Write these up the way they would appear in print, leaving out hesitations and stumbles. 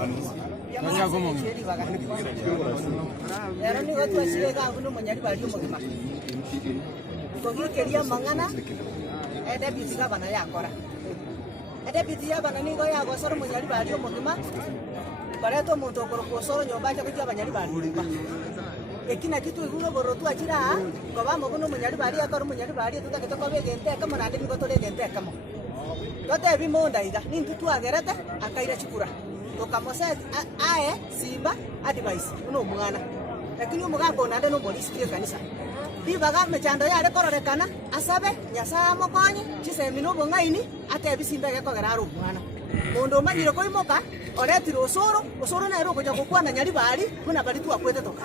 Acha gomo. Era ni watu wasile ka kuno manyari bali umugima. Kogi keria mangana ede bitiga bana yakora. Ede bitiga bana ni go ya go soro manyari bali umugima. Bareto muntu okoro kusoro nyomba cha kujya banyari bali. Ekina kitu igulo borotu achira ngo bamo kuno manyari bali akoro manyari bali tutakito ko begente kama nande ni go tole gente kama. Tote bimonda iga ni ntutu agerete akaira chikura. Tokamose ae Simba advice uno mwana lakini umugambo nande no polisi tie kanisa bibaga mechando yare kororekana asabe nyasa mokonyi chisemi no bongaini ate bisimba ge kogera ru mwana mondo manyiro ko imoka oreti osoro na ero koja kokwana nyari bali kuna bali tu akwete toka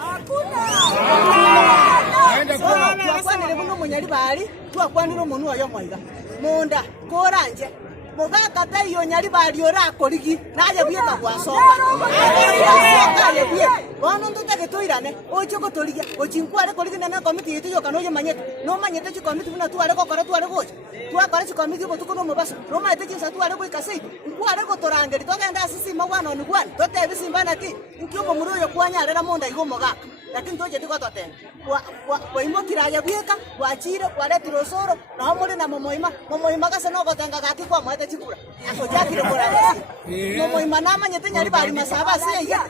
aenda kwa ne muno munyari bali tu akwaniro munu ayo moiga monda koranje Mogaka ta iyo nyari bali ora korigi naje bieta kwa soka ale bie wono ndutege toirane ocho ko torigia ochinkware korigi na komiti yitiyo kanoyo manyete no manyete chi komiti buna tu ale ko kora tu ale gocha tu akora chi komiti botuko no mabasa no manyete chi sa tu ale ko ikasei nkware ko torangeri to genda sisi mwana ni gwan to te bisimbana ki nkyo muruyo kwanya rera monda igo mogaka lakini toje tiko toten kwa imokira ya bieka wachire wale tirosoro na muri na momoima kase no gotenga gaki kwa mwete chikura akojakire kora momoima na manyete nyari bali masaba se ya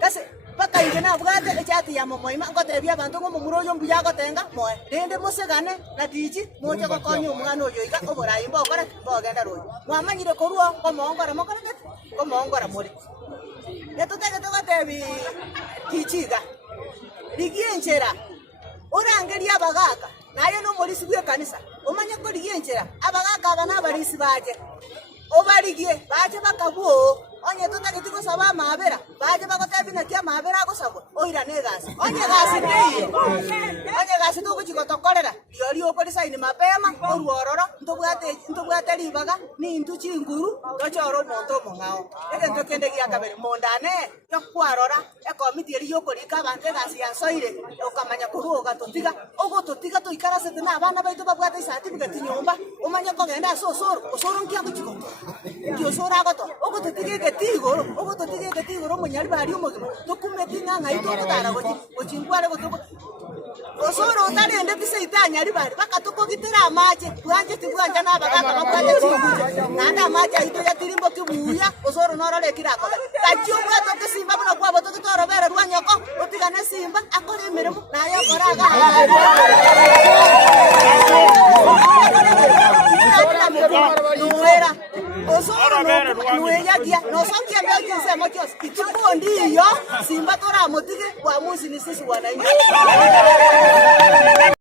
kase paka ingena bwate echati ya momoima ngotebya abantu ngo muroyo mbuya gotenga moe dende mosegane na diji moje ko konyo umwana oyo iga oborai mbokora bogenda royo mwamanyire koruo ko mongora mokora ko mongora muri yatotege togatebi kichiga ligienchera orangeria abagaka nayo no muri sibwe kanisa umanye ko ligienchera abagaka abana barisi baje obarigie baje bakabuo onye tutagiti ko saba mabera baje bakotebi na kia mabera ko sabo oira negasi onye gasi to kuchiko tokorera yori opolisa ni mapema oruororo ntobwate libaga ni ntuchi nguru tochoro monto mongao eke ntokende kia kabere mondane yakwarora ekomiti eri yokorika bante gasi ya soire okamanya kuruga totiga to ikara sete na abana baitu babwate certificate nyomba umanye ko genda osoro nkia kuchiko ndio sora goto totige tigoro munyari bali umugima tokumeti nganga ito kutara gochingware goto osoro utarende biseita nyari bali bakatoko gitira amaje bwanje tibwanja nabagaka babwate chinguje nanda amaje ito yatirimbo kibuya osoro norole kirako kachyo bwato kisimba buno kwabo tokitoro bere rwanyoko utigane simba akore mirimo nayo koraga nuera osoro nueyagia nosokia mbele sema kios ituko ndiyo simba tora motige kwa musi ni sisi wananchi